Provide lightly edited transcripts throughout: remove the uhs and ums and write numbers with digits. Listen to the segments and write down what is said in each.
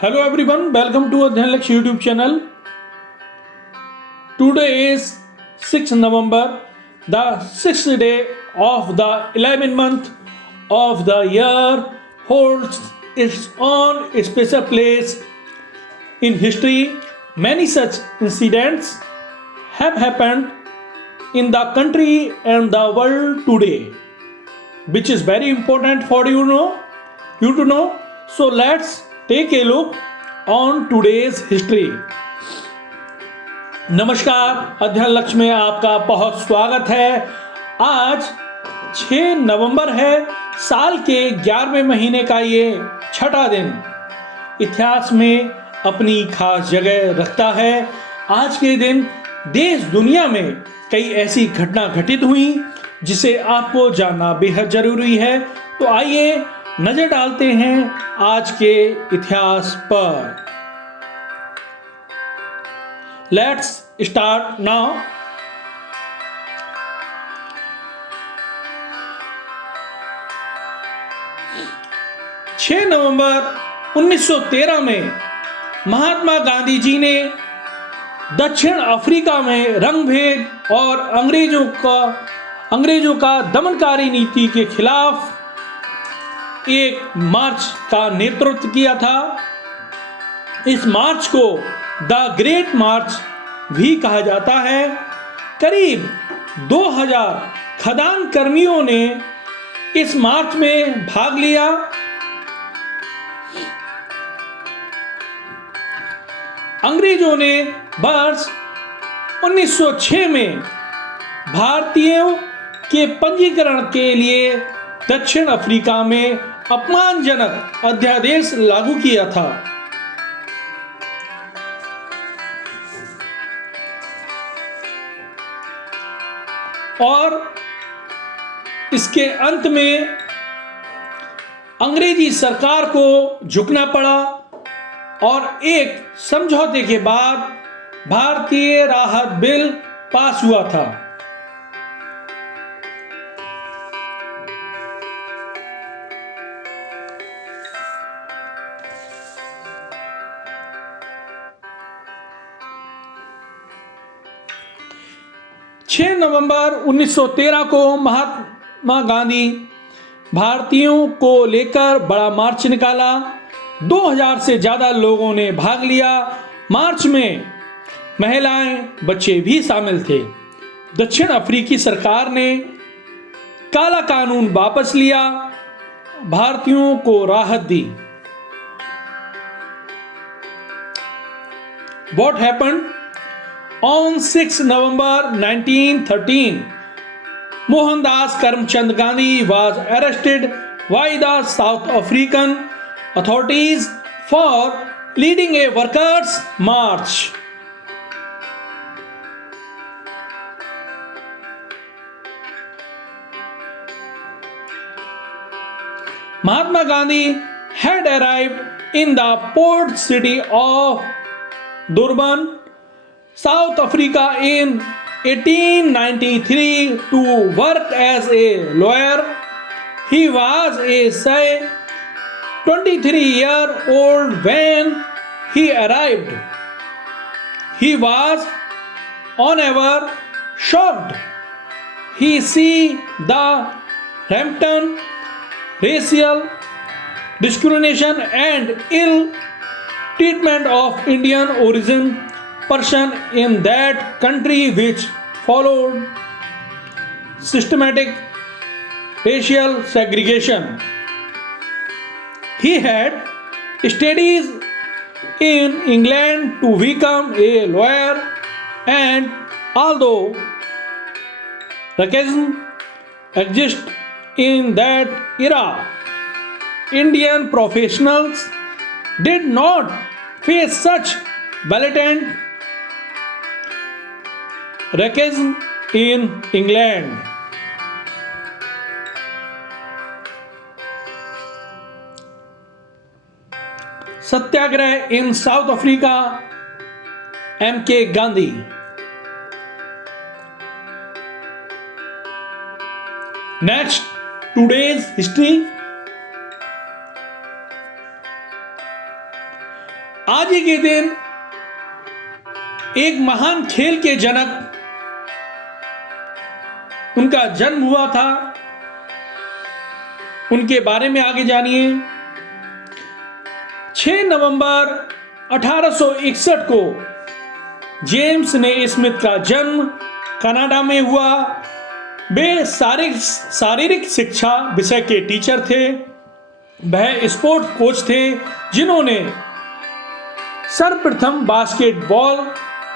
Hello everyone, welcome to Adhyan Lakshya YouTube channel. Today is 6th November, the 6th day of the 11th month of the year holds its own special place in history. Many such incidents have happened in the country and the world today, which is very important for you to know. So let's take a look on today's history. नमस्कार, अध्ययन लक्ष्य में आपका बहुत स्वागत है। आज 6 नवंबर है, साल के 11वें महीने का ये छठा दिन इतिहास में अपनी खास जगह रखता है। आज के दिन देश दुनिया में कई ऐसी घटना घटित हुई जिसे आपको जानना बेहद जरूरी है। तो आइए नजर डालते हैं आज के इतिहास पर। Let's start now. छह नवंबर 1913 में महात्मा गांधी जी ने दक्षिण अफ्रीका में रंगभेद और अंग्रेजों का दमनकारी नीति के खिलाफ एक मार्च का नेतृत्व किया था। इस मार्च को द ग्रेट मार्च भी कहा जाता है। करीब 2000 खदान कर्मियों ने इस मार्च में भाग लिया। अंग्रेजों ने वर्ष 1906 में भारतीयों के पंजीकरण के लिए दक्षिण अफ्रीका में अपमानजनक अध्यादेश लागू किया था। और इसके अंत में अंग्रेजी सरकार को झुकना पड़ा और एक समझौते के बाद भारतीय राहत बिल पास हुआ था। नवंबर 1913 को महात्मा गांधी भारतीयों को लेकर बड़ा मार्च निकाला। 2000 से ज्यादा लोगों ने भाग लिया। मार्च में महिलाएं, बच्चे भी शामिल थे। दक्षिण अफ्रीकी सरकार ने काला कानून वापस लिया, भारतीयों को राहत दी। What happened? On 6 November 1913, Mohandas Karamchand Gandhi was arrested by the South African authorities for leading a workers' march. Mahatma Gandhi had arrived in the port city of Durban, South Africa in 1893 to work as a lawyer. He was a shy 23-year-old when he arrived. He was however shocked. He see the rampant racial discrimination and ill treatment of Indian origin person in that country, which followed systematic racial segregation. He had studies in England to become a lawyer, and although racism existed in that era, Indian professionals did not face such blatant racism in England. Satyagraha in South Africa, M.K. Gandhi. Next, today's history. आज ही के दिन एक महान खेल के जनक, उनका जन्म हुआ था। उनके बारे में आगे जानिए। 6 नवंबर 1861 को जेम्स ने स्मिथ का जन्म कनाडा में हुआ। वे शारीरिक शिक्षा विषय के टीचर थे। वह स्पोर्ट्स कोच थे जिन्होंने सर्वप्रथम बास्केटबॉल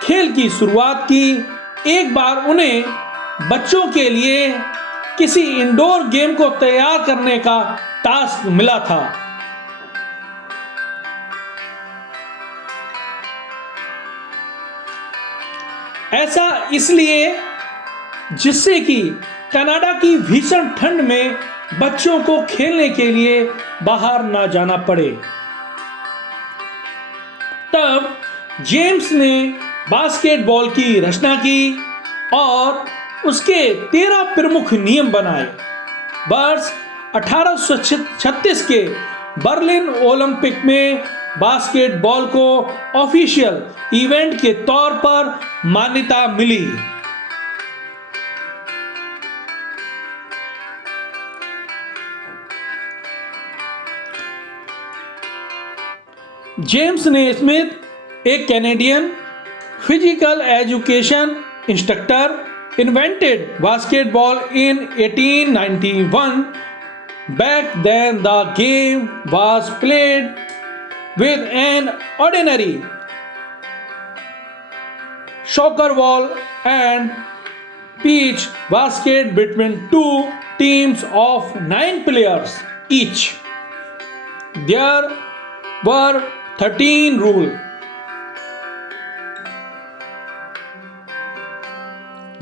खेल की शुरुआत की। एक बार उन्हें बच्चों के लिए किसी इंडोर गेम को तैयार करने का टास्क मिला था। ऐसा इसलिए जिससे कि कनाडा की भीषण ठंड में बच्चों को खेलने के लिए बाहर ना जाना पड़े। तब जेम्स ने बास्केटबॉल की रचना की और उसके 13 प्रमुख नियम बनाए। वर्ष 1836 के बर्लिन ओलंपिक में बास्केटबॉल को ऑफिशियल इवेंट के तौर पर मान्यता मिली। जेम्स ने स्मिथ, एक Canadian physical education instructor, invented basketball in 1891. Back then, the game was played with an ordinary soccer ball and pitch basket between two teams of 9 players each. There were 13 rules.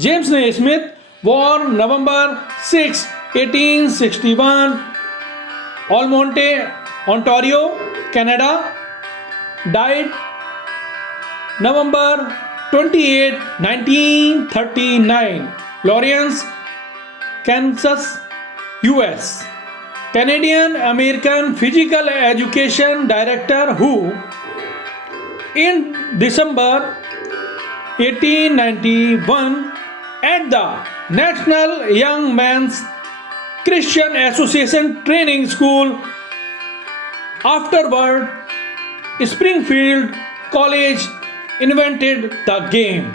James Smith, born November 6, 1861, Almonte, Ontario, Canada, died November 28, 1939, Lawrence, Kansas, US. Canadian American Physical Education Director who, in December 1891, at the National Young Men's Christian Association Training School, afterward Springfield College, invented the game.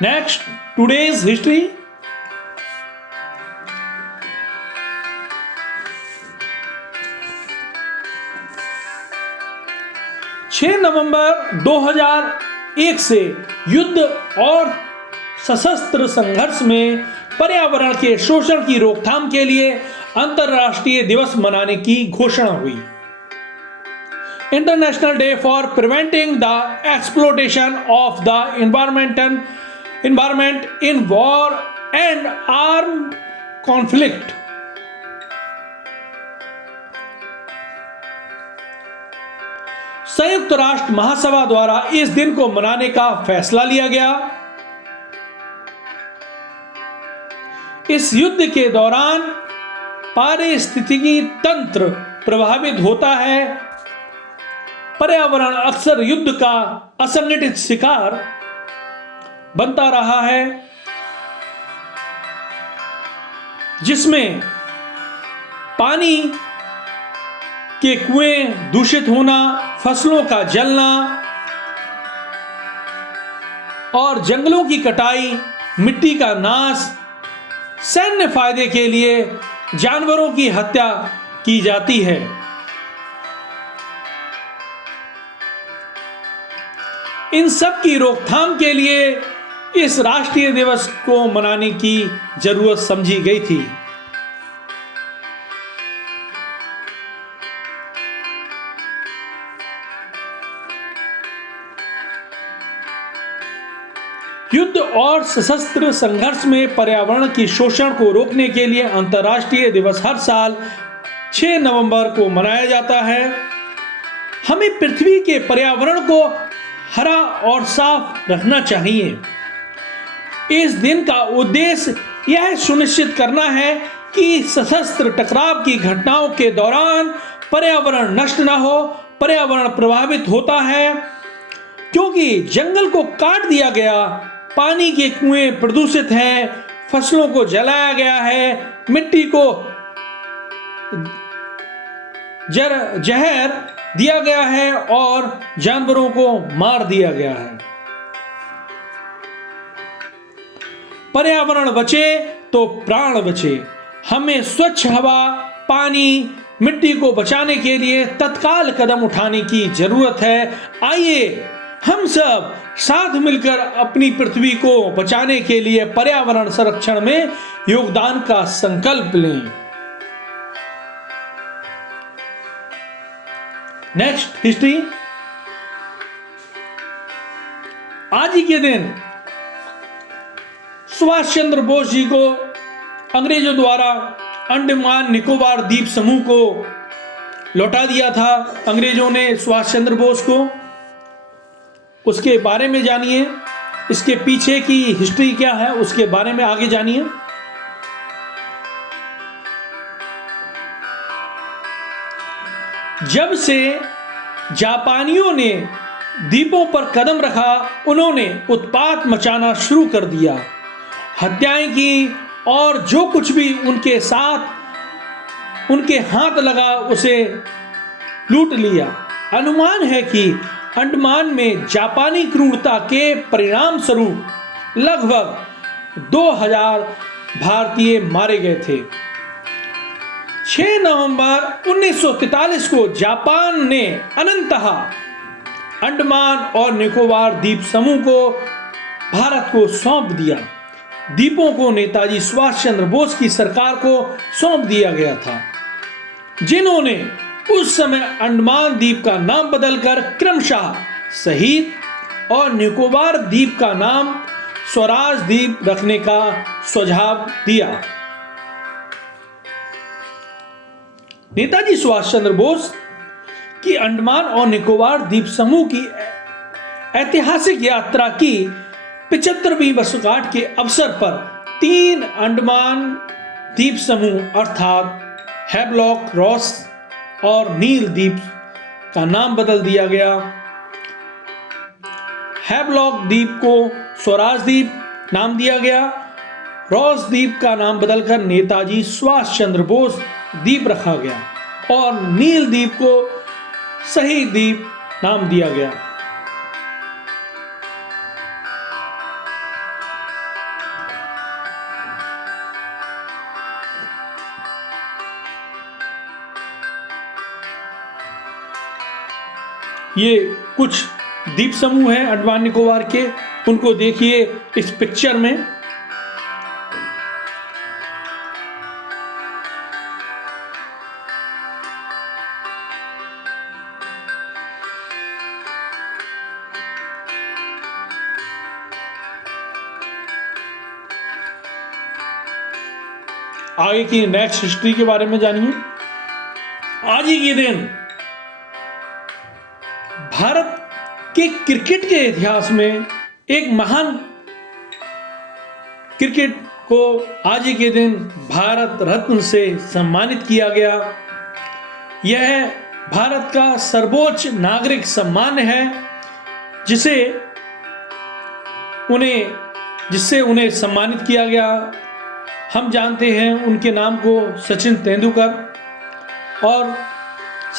Next, today's history. 6 नवंबर 2001 से युद्ध और सशस्त्र संघर्ष में पर्यावरण के शोषण की रोकथाम के लिए अंतर्राष्ट्रीय दिवस मनाने की घोषणा हुई। International day for preventing the exploitation of the environment in war and armed conflict. संयुक्त राष्ट्र महासभा द्वारा इस दिन को मनाने का फैसला लिया गया। इस युद्ध के दौरान पारिस्थितिकी तंत्र प्रभावित होता है। पर्यावरण अक्सर युद्ध का असंगठित शिकार बनता रहा है, जिसमें पानी के कुएं दूषित होना, फसलों का जलना और जंगलों की कटाई, मिट्टी का नाश, सैन्य फायदे के लिए जानवरों की हत्या की जाती है। इन सब की रोकथाम के लिए इस राष्ट्रीय दिवस को मनाने की जरूरत समझी गई थी। युद्ध और सशस्त्र संघर्ष में पर्यावरण की शोषण को रोकने के लिए अंतर्राष्ट्रीय दिवस हर साल 6 नवंबर को मनाया जाता है। हमें पृथ्वी के पर्यावरण को हरा और साफ रखना चाहिए। इस दिन का उद्देश्य यह सुनिश्चित करना है कि सशस्त्र टकराव की घटनाओं के दौरान पर्यावरण नष्ट न हो, पर्यावरण प्रभावित होता है क्योंकि जंगल को काट दिया गया, पानी के कुएं प्रदूषित हैं, फसलों को जलाया गया है, मिट्टी को जहर दिया गया है और जानवरों को मार दिया गया है। पर्यावरण बचे तो प्राण बचे। हमें स्वच्छ हवा, पानी, मिट्टी को बचाने के लिए तत्काल कदम उठाने की जरूरत है। आइए हम सब साथ मिलकर अपनी पृथ्वी को बचाने के लिए पर्यावरण संरक्षण में योगदान का संकल्प लें। Next history. आज ही के दिन सुभाष चंद्र बोस जी को अंग्रेजों द्वारा अंडमान निकोबार द्वीप समूह को लौटा दिया था। अंग्रेजों ने सुभाष चंद्र बोस को, उसके बारे में जानिए, इसके पीछे की हिस्ट्री क्या है उसके बारे में आगे जानिए। जब से जापानियों ने द्वीपों पर कदम रखा, उन्होंने उत्पात मचाना शुरू कर दिया, हत्याएं की और जो कुछ भी उनके साथ उनके हाथ लगा उसे लूट लिया। अनुमान है कि अंडमान में जापानी क्रूरता के परिणाम स्वरूप लगभग 2000 भारतीय मारे गए थे। 6 नवंबर 1943 को जापान ने अनंतः अंडमान और निकोबार द्वीप समूह को भारत को सौंप दिया। द्वीपों को नेताजी सुभाष चंद्र बोस की सरकार को सौंप दिया गया था, जिन्होंने उस समय अंडमान द्वीप का नाम बदलकर क्रमशः शहीद और निकोबार द्वीप का नाम स्वराज द्वीप रखने का सुझाव दिया। नेताजी सुभाष चंद्र बोस की अंडमान और निकोबार द्वीप समूह की ऐतिहासिक यात्रा की 75वीं वर्षगांठ के अवसर पर 3 अंडमान द्वीप समूह अर्थात हैवलॉक, रॉस और नील द्वीप का नाम बदल दिया गया। हैवलॉक द्वीप को स्वराज द्वीप नाम दिया गया, रॉस द्वीप का नाम बदलकर नेताजी सुभाष चंद्र बोस द्वीप रखा गया और नील द्वीप को शहीद द्वीप नाम दिया गया। ये कुछ द्वीप समूह हैं अंडमान निकोबार के, उनको देखिए इस पिक्चर में। आगे की नेक्स्ट हिस्ट्री के बारे में जानिए। आज ही के दिन भारत के क्रिकेट के इतिहास में एक महान क्रिकेट को आज ही के दिन भारत रत्न से सम्मानित किया गया। यह भारत का सर्वोच्च नागरिक सम्मान है जिससे उन्हें सम्मानित किया गया। हम जानते हैं उनके नाम को सचिन तेंदुलकर, और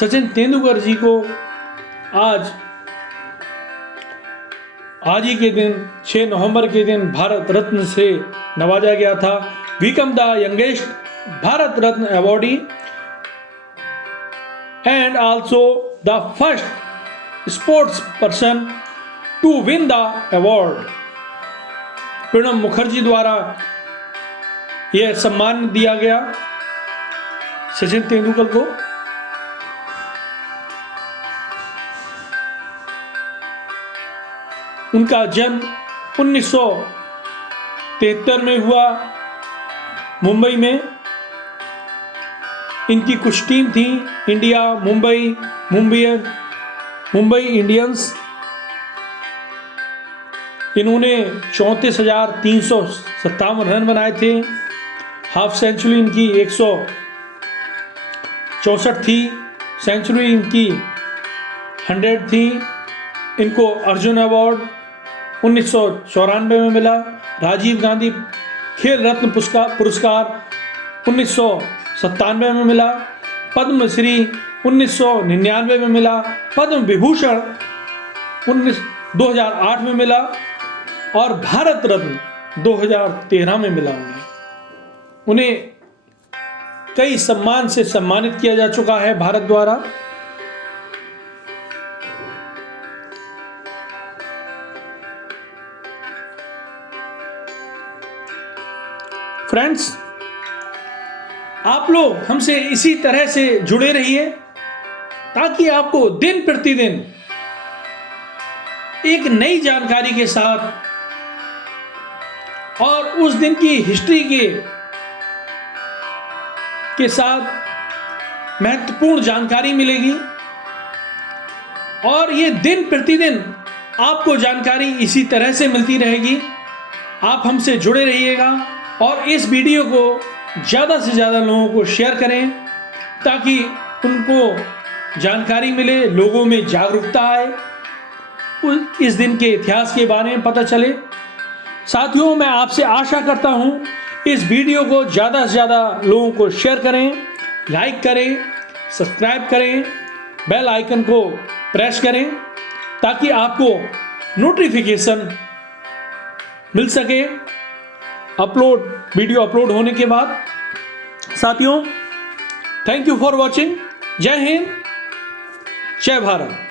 सचिन तेंदुलकर जी को आज ही के दिन 6 नवंबर के दिन भारत रत्न से नवाजा गया था। Become the youngest Bharat Ratna awardee and also the first sports person to win the award. Pranab Mukherjee द्वारा यह सम्मान दिया गया सचिन तेंदुलकर को। उनका जन्म 1973 में हुआ मुंबई में। इनकी कुछ टीम थी इंडिया, मुंबई इंडियंस। इन्होंने 34,357 रन बनाए थे हाफ सेंचुरी इनकी 164 थी, सेंचुरी इनकी 100 थी। इनको अर्जुन अवार्ड 1994 में मिला। राजीव गांधी खेल रत्न पुरस्कार 1997 में मिला। पद्मश्री 1999 में मिला। पद्म विभूषण 2008 में मिला और भारत रत्न 2013 में मिला। उन्हें कई सम्मान से सम्मानित किया जा चुका है भारत द्वारा। फ्रेंड्स, आप लोग हमसे इसी तरह से जुड़े रहिए ताकि आपको दिन प्रतिदिन एक नई जानकारी के साथ और उस दिन की हिस्ट्री के साथ महत्वपूर्ण जानकारी मिलेगी। और ये दिन प्रतिदिन आपको जानकारी इसी तरह से मिलती रहेगी। आप हमसे जुड़े रहिएगा और इस वीडियो को ज़्यादा से ज़्यादा लोगों को शेयर करें ताकि उनको जानकारी मिले, लोगों में जागरूकता आए, इस दिन के इतिहास के बारे में पता चले। साथियों, मैं आपसे आशा करता हूँ इस वीडियो को ज़्यादा से ज़्यादा लोगों को शेयर करें, लाइक करें, सब्सक्राइब करें, बेल आइकन को प्रेस करें ताकि आपको नोटिफिकेशन मिल सके वीडियो अपलोड होने के बाद। साथियों, थैंक यू फॉर वॉचिंग। जय हिंद, जय भारत।